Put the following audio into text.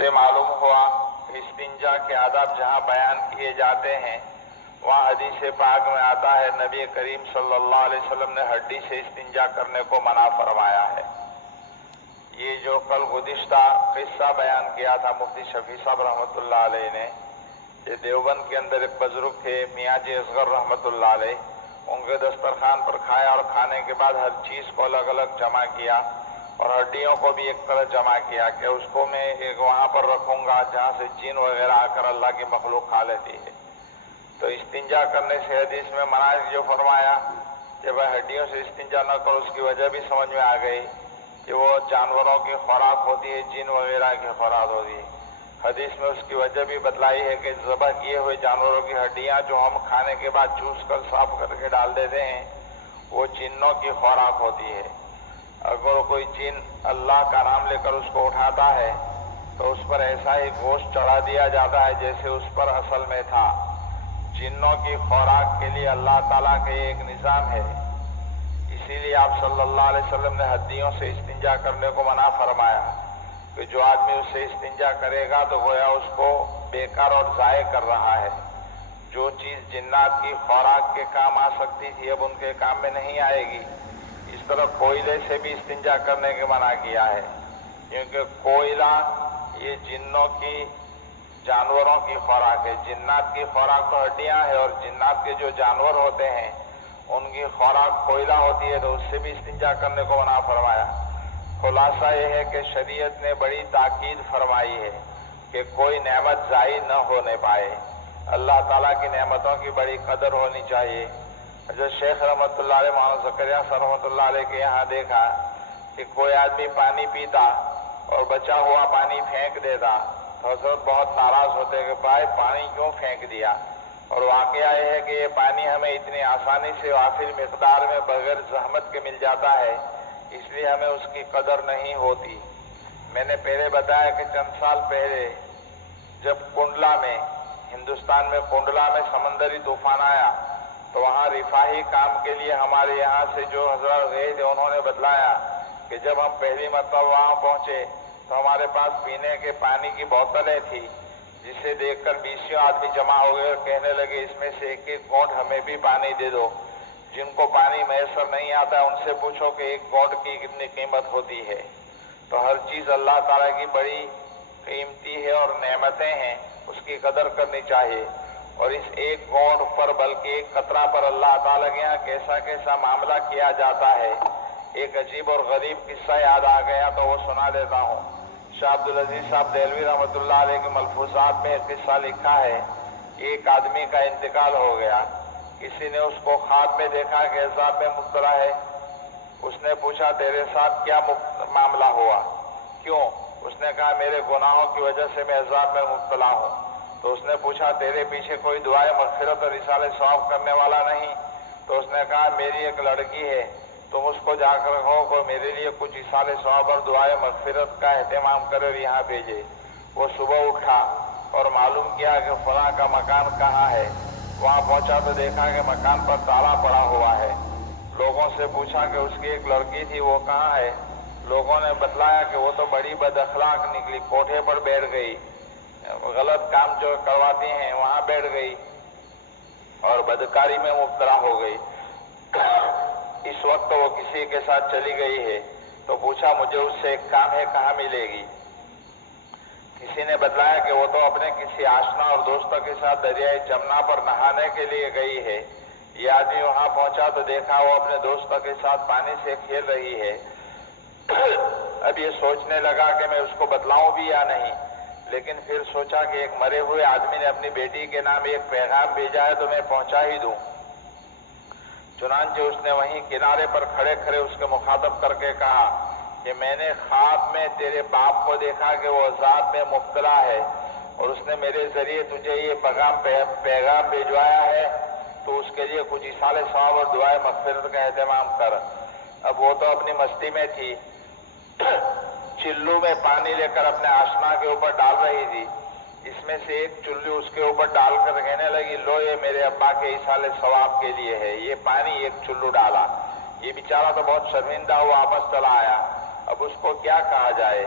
سے معلوم ہوا استنجا کے آداب جہاں بیان کیے جاتے ہیں وہاں حدیث پاک میں آتا ہے نبی کریم صلی اللہ علیہ وسلم نے ہڈی سے استنجا کرنے کو منع فرمایا ہے۔ یہ جو کل گزشتہ قصہ بیان کیا تھا مفتی شفیع صاحب رحمۃ اللہ علیہ نے، یہ دیوبند کے اندر ایک بزرگ تھے میاں جی اصغر رحمۃ اللہ علیہ، ان کے دسترخوان پر کھایا اور کھانے کے بعد ہر چیز کو الگ الگ جمع کیا اور ہڈیوں کو بھی ایک طرح جمع کیا کہ اس کو میں ایک وہاں پر رکھوں گا جہاں سے جن وغیرہ آ کر اللہ کی مخلوق کھا لیتی ہے۔ تو استنجا کرنے سے حدیث میں منع جو فرمایا کہ بھائی ہڈیوں سے استنجا نہ کرو، اس کی وجہ بھی سمجھ میں آ گئی کہ وہ جانوروں کی خوراک ہوتی ہے، جن وغیرہ کی خوراک ہوتی ہے۔ حدیث میں اس کی وجہ بھی بتلائی ہے کہ ذبح کیے ہوئے جانوروں کی ہڈیاں جو ہم کھانے کے بعد چوس کر صاف کر کے ڈال دیتے ہیں وہ جنوں کی خوراک ہوتی ہے۔ اگر کوئی جن اللہ کا نام لے کر اس کو اٹھاتا ہے تو اس پر ایسا ہی گوشت چڑھا دیا جاتا ہے جیسے اس پر اصل میں تھا۔ جنوں کی خوراک کے لیے اللہ تعالیٰ کا ایک نظام ہے، اسی لیے آپ صلی اللہ علیہ وسلم نے ہڈیوں سے استنجا کرنے کو منع فرمایا کہ جو آدمی اس سے استنجا کرے گا تو گویا اس کو بیکار اور ضائع کر رہا ہے۔ جو چیز جنات کی خوراک کے کام آ سکتی تھی اب ان کے کام میں نہیں آئے گی۔ اس طرح کوئلے سے بھی استنجا کرنے کے منع کیا ہے، کیونکہ کوئلہ یہ جنوں کی جانوروں کی خوراک ہے۔ جنات کی خوراک تو ہڈیاں ہے اور جنات کے جو جانور ہوتے ہیں ان کی خوراک کوئلہ ہوتی ہے، تو اس سے بھی استنجا کرنے کو منع فرمایا۔ خلاصہ یہ ہے کہ شریعت نے بڑی تاکید فرمائی ہے کہ کوئی نعمت ضائع نہ ہونے پائے، اللہ تعالیٰ کی نعمتوں کی بڑی قدر ہونی چاہیے۔ جو شیخ رحمۃ اللہ علیہ مولانا زکریا صاحب رحمۃ اللہ علیہ کے یہاں دیکھا کہ کوئی آدمی پانی پیتا اور بچا ہوا پانی پھینک دیتا تو حضرت بہت ناراض ہوتے کہ بھائی پانی کیوں پھینک دیا، اور واقعہ یہ ہے کہ یہ پانی ہمیں اتنی آسانی سے وافر مقدار میں بغیر زحمت کے مل جاتا ہے، اس لیے ہمیں اس کی قدر نہیں ہوتی۔ میں نے پہلے بتایا کہ چند سال پہلے جب کنڈلا میں ہندوستان میں کنڈلا میں سمندری طوفان آیا تو وہاں رفاہی کام کے لیے ہمارے یہاں سے جو حضرات گئے تھے انہوں نے بتلایا کہ جب ہم پہلی مرتبہ وہاں پہنچے تو ہمارے پاس پینے کے پانی کی بوتلیں تھی، جسے دیکھ کر 20 آدمی جمع ہو گئے اور کہنے لگے اس میں سے ایک ایک گھونٹ ہمیں بھی پانی دے دو۔ جن کو پانی میسر نہیں آتا ہے ان سے پوچھو کہ ایک گھونٹ کی کتنی قیمت ہوتی ہے۔ تو ہر چیز اللہ تعالیٰ کی بڑی قیمتی ہے اور نعمتیں ہیں، اس کی قدر کرنی چاہیے۔ اور اس ایک گھونٹ پر بلکہ ایک قطرہ پر اللہ تعالیٰ کے یہاں کیسا کیسا معاملہ کیا جاتا ہے۔ ایک عجیب اور غریب قصہ یاد آ گیا تو وہ سنا دیتا ہوں۔ شاہ عبدالعزیز صاحب دہلوی رحمۃ اللہ علیہ کے ملفوظات میں ایک قصہ لکھا ہے کہ ایک آدمی کا انتقال ہو گیا، کسی نے اس کو خواب میں دیکھا کہ عذاب میں مبتلا ہے۔ اس نے پوچھا تیرے ساتھ کیا معاملہ ہوا، کیوں؟ اس نے کہا میرے گناہوں کی وجہ سے میں عذاب میں مبتلا ہوں۔ تو اس نے پوچھا تیرے پیچھے کوئی دعائے مغفرت اور اصالہ ثواب کرنے والا نہیں؟ تو اس نے کہا میری ایک لڑکی ہے، تم اس کو جا کر کہو کہ میرے لیے کچھ اصالہ ثواب اور دعائے مغفرت کا اہتمام کرے اور یہاں بھیجے۔ وہ صبح اٹھا اور معلوم کیا کہ فلاں کا مکان کہاں ہے۔ وہاں پہنچا تو دیکھا کہ مکان پر تالا پڑا ہوا ہے۔ لوگوں سے پوچھا کہ اس کی ایک لڑکی تھی وہ کہاں ہے؟ لوگوں نے بتلایا کہ وہ تو بڑی بد اخلاق نکلی، کوٹھے پر بیٹھ گئی، غلط کام جو کرواتی ہیں وہاں بیٹھ گئی اور بدکاری میں مبتلا ہو گئی۔ اس وقت وہ کسی کے ساتھ چلی گئی ہے۔ تو پوچھا مجھے اس سے ایک کام ہے، کہاں ملے گی؟ کسی نے بتلایا کہ وہ تو اپنے کسی آشنا اور دوستوں کے ساتھ دریائے جمنا پر نہانے کے لیے گئی ہے۔ یہ آدمی وہاں پہنچا تو دیکھا وہ اپنے دوستوں کے ساتھ پانی سے کھیل رہی ہے۔ اب یہ سوچنے لگا کہ میں اس کو بتلاؤں بھی یا نہیں، لیکن پھر سوچا کہ ایک مرے ہوئے آدمی نے اپنی بیٹی کے نام ایک پیغام بھیجا ہے تو میں پہنچا ہی دوں۔ چنانچہ اس نے وہیں کنارے پر کھڑے کھڑے اس کے مخاطب کر کے کہا کہ میں نے خواب میں تیرے باپ کو دیکھا کہ وہ عذاب میں مبتلا ہے اور اس نے میرے ذریعے تجھے یہ پیغام بھیجوایا ہے، تو اس کے لیے کچھ اصالہ ثواب اور دعائے مغفرت کا اہتمام کر۔ اب وہ تو اپنی مستی میں تھی، چلو میں پانی لے کر اپنے آشنا کے اوپر ڈال رہی تھی۔ اس میں سے ایک چلو اس کے اوپر ڈال کر کہنے لگی لو یہ میرے ابا کے اصالہ ثواب کے لیے ہے۔ یہ پانی ایک چلو ڈالا۔ یہ بیچارہ تو بہت شرمندہ ہوا، واپس چلا آیا۔ اب اس کو کیا کہا جائے؟